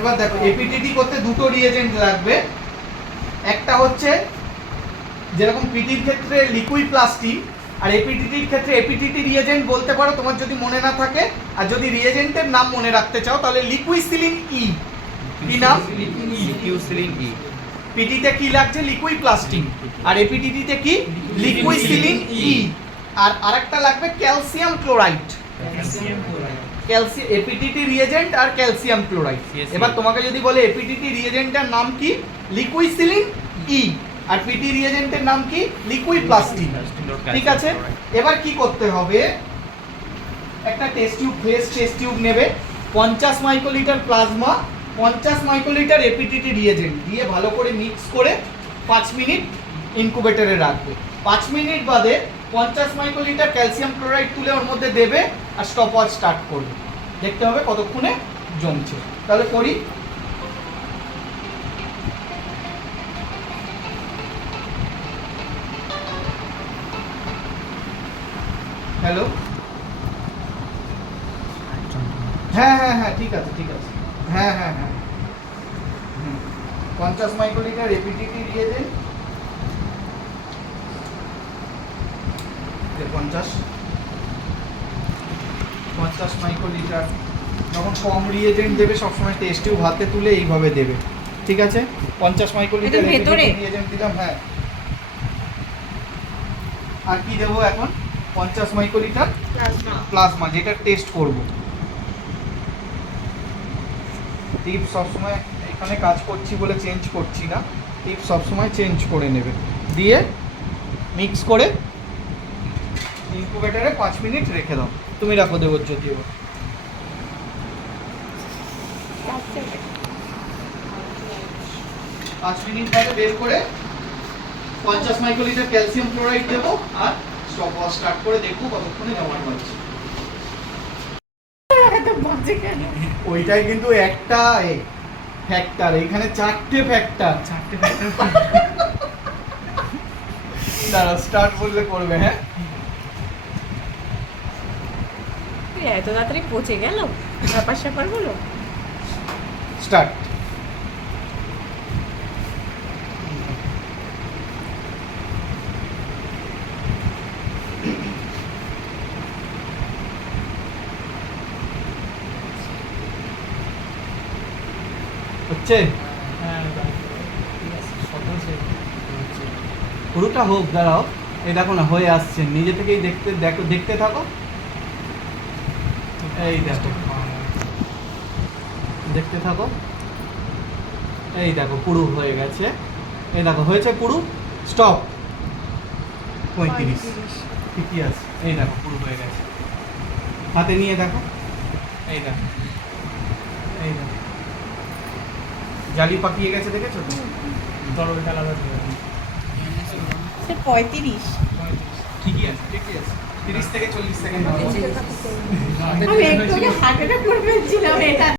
এবার দেখো এপিটিটি করতে দুটো রিয়েজেন্ট লাগবে। একটা হচ্ছে যেরকম পিটির ক্ষেত্রে লিকুইড প্লাস্টিক, আর এপিটিটির ক্ষেত্রে এপিটিটি রিয়েজেন্ট বলতে পারো তোমার যদি মনে না থাকে। আর যদি রিয়েজেন্টের নাম মনে রাখতে চাও তাহলে লিকুইসিলিন ই। কি নাম? লিকুইসিলিন ই। পিটিতে কি লাগছে? Liquid plastic. আর এপিটিটিতে কি? লিকুইসিলিন ই। আর আরেকটা লাগবে ক্যালসিয়াম ক্লোরাইড। এপিটিটি রিয়েজেন্ট আর ক্যালসিয়াম ক্লোরাইড। এবার তোমাকে যদি বলে এপিটিটি রিয়েজেন্টের নাম কি? লিকুইসিলিন ই। আর পিটি রিয়েজেন্টের নাম কি? Liquid plastic. ঠিক আছে, এবার কি করতে হবে? একটা test tube, fresh test tube নেবে, 50 microlitre plasma, 50 microlitre APTT reagent দিয়ে ভালো করে মিক্স করে 5 মিনিট ইনকিউবেটরে রাখবে। 5 মিনিট বাদে 50 মাইক্রোলিটার ক্যালসিয়াম ক্লোরাইড তুলে ওর মধ্যে দেবে আর স্টপওয়াচ স্টার্ট করবে। দেখতে হবে কতক্ষণে জমছে। তাহলে করি। হ্যালো, হ্যাঁ হ্যাঁ হ্যাঁ ঠিক আছে ঠিক আছে, হ্যাঁ হ্যাঁ হ্যাঁ 50 মাইক্রোলিটার এপিটিটি রিয়েজেন্ট 50 মাইক্রোলিটার। যখন কম রিয়েজেন্ট দেবে সবসময় টেস্ট টিউব হাতে তুলে এইভাবে দেবে। ঠিক আছে, 50 মাইক্রোলিটার এপিটিটি রিয়েজেন্ট দিলাম। হ্যাঁ, আর কি দেবো এখন? 50 মাইক্রোলিটার প্লাজমা, যেটা টেস্ট করব। টিপ সবসময় এখানে কাজ করছি বলে চেঞ্জ করছি না, টিপ সবসময় চেঞ্জ করে নেবে। দিয়ে মিক্স করে ইনকিউবেটরে 5 মিনিট রেখে দাও। তুমি রাখো দেবজ্যোতি। এবার 5 মিনিট বাদে বের করে 50 মাইক্রোলিটার ক্যালসিয়াম ক্লোরাইড দেবো আর স্টপওয়াচ স্টার্ট করে দেখবো কতক্ষণে জমাট বাঁধছে। ওইটাই কিন্তু একটা ফ্যাক্টর, এখানে 4টে ফ্যাক্টর। দাঁড়াও, স্টার্ট বললে করবে। হ্যাঁ, এত তাড়াতাড়ি পচে গেল ব্যাপার স্যাপার গুলো। স্টার্ট। হচ্ছে পুরোটা হোক। দাঁড়াও, এই দেখো না হয়ে আসছে, নিজে থেকেই দেখতে থাকো। এই দেখো, দেখতে থাকো। এই দেখো পুরো হয়ে গেছে। এই দেখো হয়েছে পুরো। স্টপ। 35 ঠিকই আছে। এই দেখো পুরো হয়ে গেছে। হাতে নিয়ে দেখো। এই দেখো, এই দেখো জালি পাকিয়ে গেছে, দেখেছো তো? তরলটা আলাদা করে 35। ঠিকই আছে, ঠিকই আছে। 30 থেকে 40 সেকেন্ড। আমি একটু হার্ট অ্যাটাক করে ফেলছিলাম এটা।